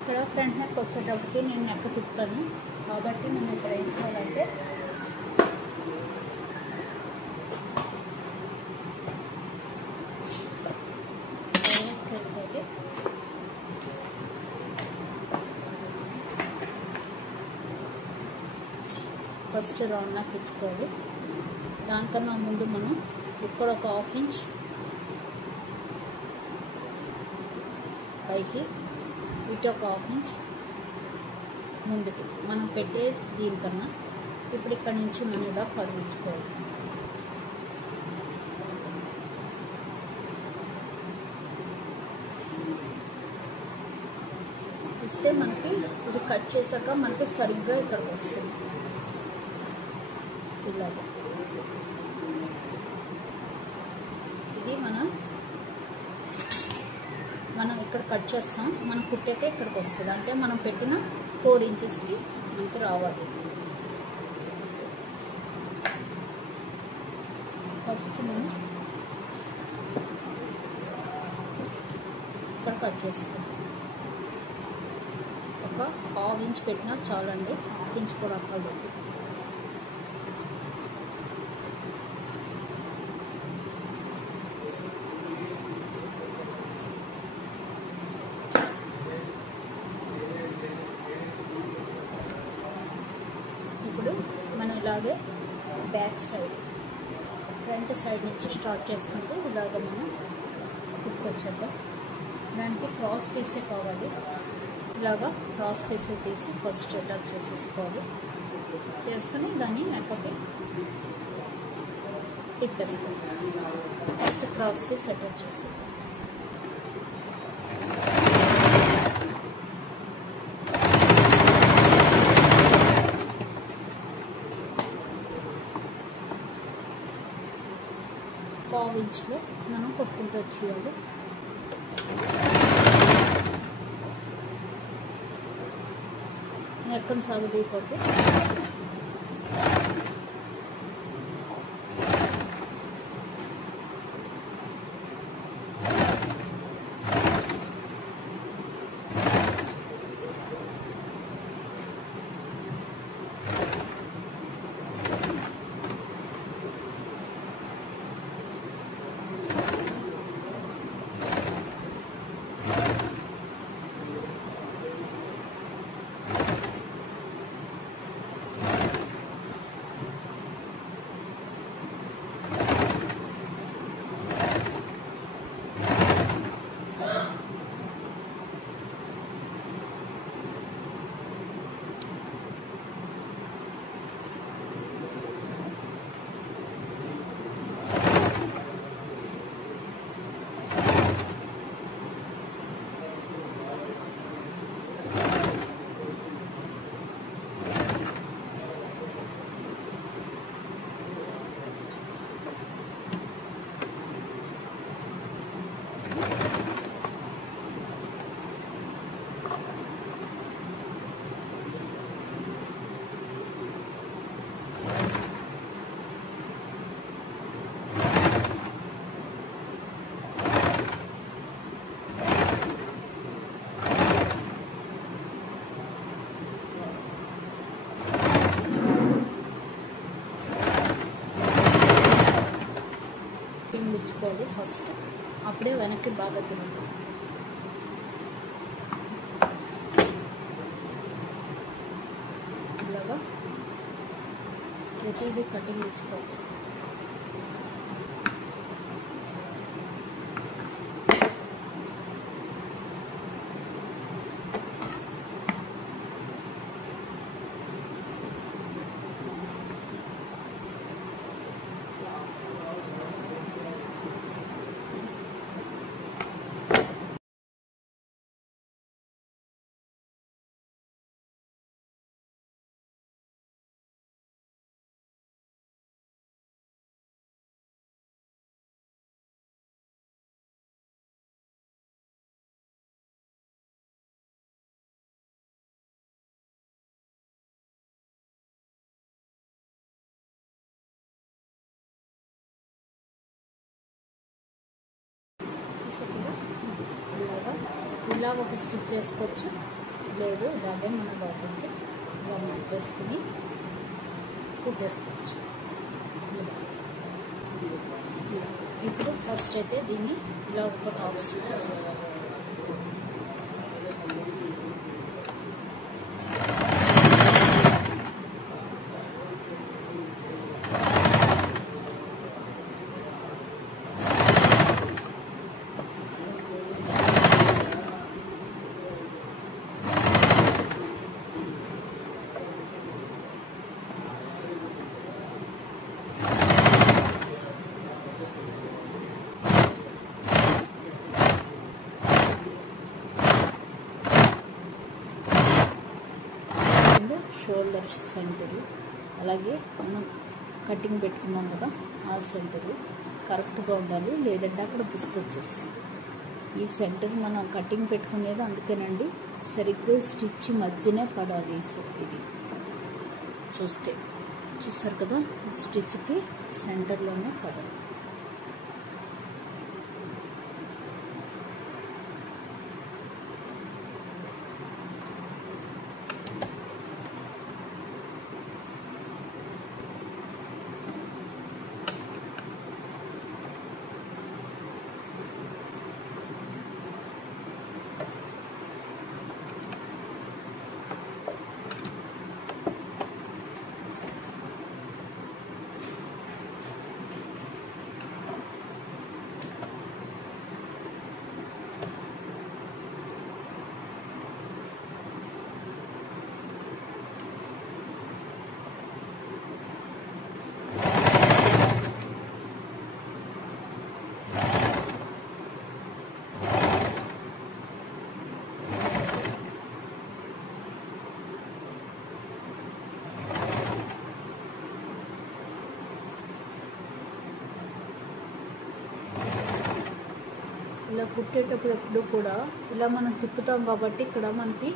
ఇక్కడ front neck వచ్చేటప్పటికి నేను నెక్ తిప్పుతాను కాబట్టి మనం ఇక్కడ ఏం చేయాలంటే ఫస్ట్ రౌండ్ నెక్ ఇచ్చుకోవాలి. దానికన్నా ముందు మనం ఇక్కడ ఒక 1/2 ఇంచ్ పైకి, ఇటు ఒక 1/2 ఇంచ్ ముందుకి మనం పెట్టే దీనికన్నా ఇప్పుడు ఇక్కడ నుంచి మనం ఇలా కర్వ్ ఇచ్చుకోవాలి. ఇస్తే మనకి ఇది కట్ చేశాక మనకి సరిగ్గా ఇక్కడికి వస్తుంది. ఇలాగా ఇది మనం ఇక్కడ కట్ చేస్తాం. మనం కుట్టాక ఇక్కడికి వస్తుంది. అంటే మనం పెట్టిన 4 ఇంచెస్కి మనకి రావాలి. ఫస్ట్ మనం ఇక్కడ కట్ చేస్తాం. ఒక 1/2 ఇంచ్ పెట్టినా చాలండి. 1/2 ఇంచ్ కూడా అక్కర్లేదు. ఇప్పుడు మనం ఇలాగే బ్యాక్ సైడ్ ఫ్రంట్ సైడ్ నుంచి స్టార్ట్ చేసుకుంటూ ఇలాగ మనం కుట్టుకొచ్చేద్దాం. దానికి క్రాస్ పీసే కావాలి. ఇలాగా క్రాస్ పీసే తీసి ఫస్ట్ అటాచ్ చేసేసుకోవాలి. చేసుకుని దాన్ని నెక్కకి తిప్పేసుకోవాలి. ఫస్ట్ క్రాస్ పీస్ అటాచ్ చేసేద్దాం. పావు ఇంచులో మనం కొట్టుకుంటూ వచ్చేయాలి. ఎక్కడ సాగుదీయకూడదు. ముచ్చుకోవాలి ఫస్ట్. అప్పుడే వెనక్కి బాగా తిరుగుతుంది. ఇలాగా ప్రతిదీ కటింగ్ ఇచ్చుకోవాలి. చూసా కూడా ఇలాగా ఇలా ఒక స్టిచ్ చేసుకోవచ్చు, లేదు ఇలాగే మన లోపలికి ఇలా మార్చేసుకుని కుట్టేసుకోవచ్చు. ఇప్పుడు ఫస్ట్ అయితే దీన్ని ఇలా ఒక టాప్ స్టిచ్ చేసుకోవాలి. షోల్డర్ సెంటర్, అలాగే మనం కటింగ్ పెట్టుకున్నాం కదా ఆ సెంటర్ కరెక్ట్గా ఉండాలి, లేదంటే అక్కడ బిస్కెట్ వచ్చేస్తుంది. ఈ సెంటర్ మనం కటింగ్ పెట్టుకునేది అందుకేనండి, సరిగ్గా స్టిచ్ మధ్యనే పడాలి. ఇది చూస్తారు కదా, స్టిచ్కి సెంటర్లోనే పడాలి. ఇలా కుట్టేటప్పుడు ఎప్పుడు కూడా ఇలా మనం తిప్పుతాం కాబట్టి ఇక్కడ మనకి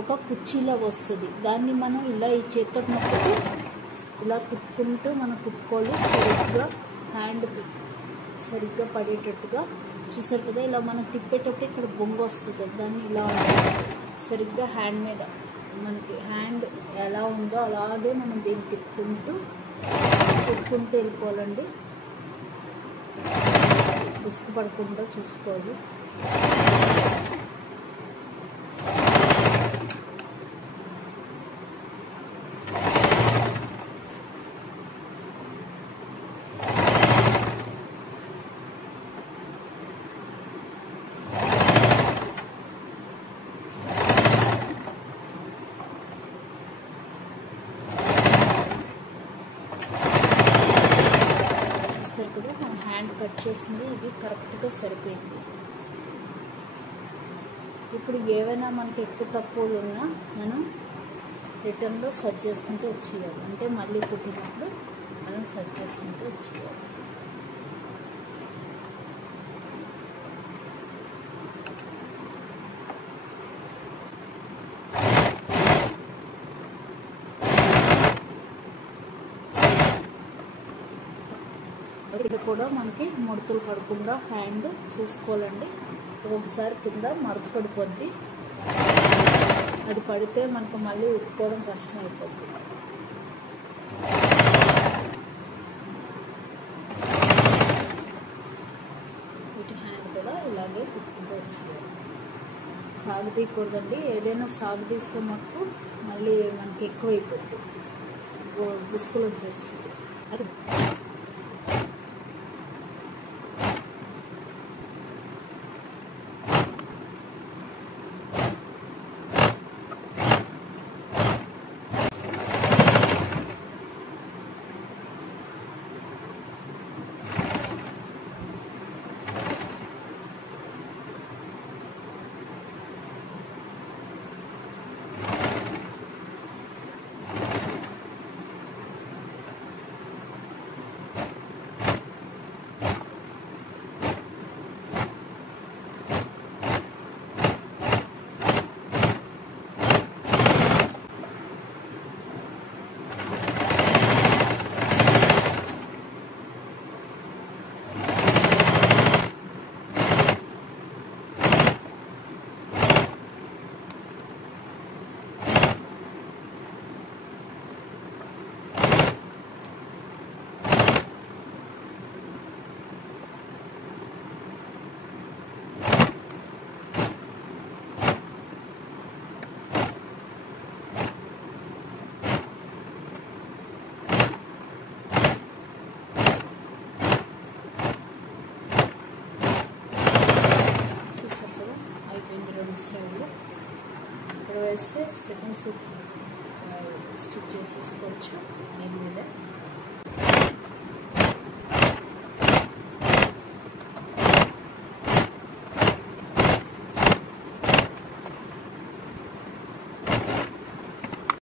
ఒక కుర్చీలాగా వస్తుంది. దాన్ని మనం ఇలా ఈ చేతితో నొక్కి ఇలా తిప్పుకుంటూ మనం కుట్టుకోవాలి. సరిగ్గా హ్యాండ్కి సరిగ్గా పడేటట్టుగా. చూసారు కదా, ఇలా మనం తిప్పేటప్పుడు ఇక్కడ బొంగు వస్తుంది, దాన్ని ఇలా సరిగ్గా హ్యాండ్ మీద మనకి హ్యాండ్ ఎలా ఉందో అలాగే మనం దీన్ని తిప్పుకుంటూ వెళ్ళిపోవాలండి. ఉసుకు పడకుండా చూసుకోవాలి. కదా మనం హ్యాండ్ కట్ చేసింది ఇది కరెక్ట్గా సరిపోయింది. ఇప్పుడు ఏవైనా మనకి ఎక్కువ తక్కువలు ఉన్నా మనం రిటర్న్లో సర్చ్ చేసుకుంటూ వచ్చేయాలి, అంటే మళ్ళీ కుట్టినప్పుడు మనం సర్చ్ చేసుకుంటూ వచ్చేయాలి. ఇది కూడా మనకి ముడతలు పడకుండా హ్యాండ్ చూసుకోవాలండి. ఒకసారి కింద మడత పడిపోద్ది, అది పడితే మనకు మళ్ళీ ఉట్టుకోవడం కష్టం అయిపోద్ది. ఇటు హ్యాండ్ కూడా ఇలాగే కుట్టుకుంటూ వచ్చేయాలి. సాగు తీయకూడదండి, ఏదైనా సాగు తీస్తే మటుకు మళ్ళీ మనకి ఎక్కువైపోద్ది, బిస్కులు వచ్చేస్తుంది. అది సైడ్లో ఇక్కడ వేస్తే సెకండ్ స్టిచ్ చేసేసుకోవచ్చు దీని మీద.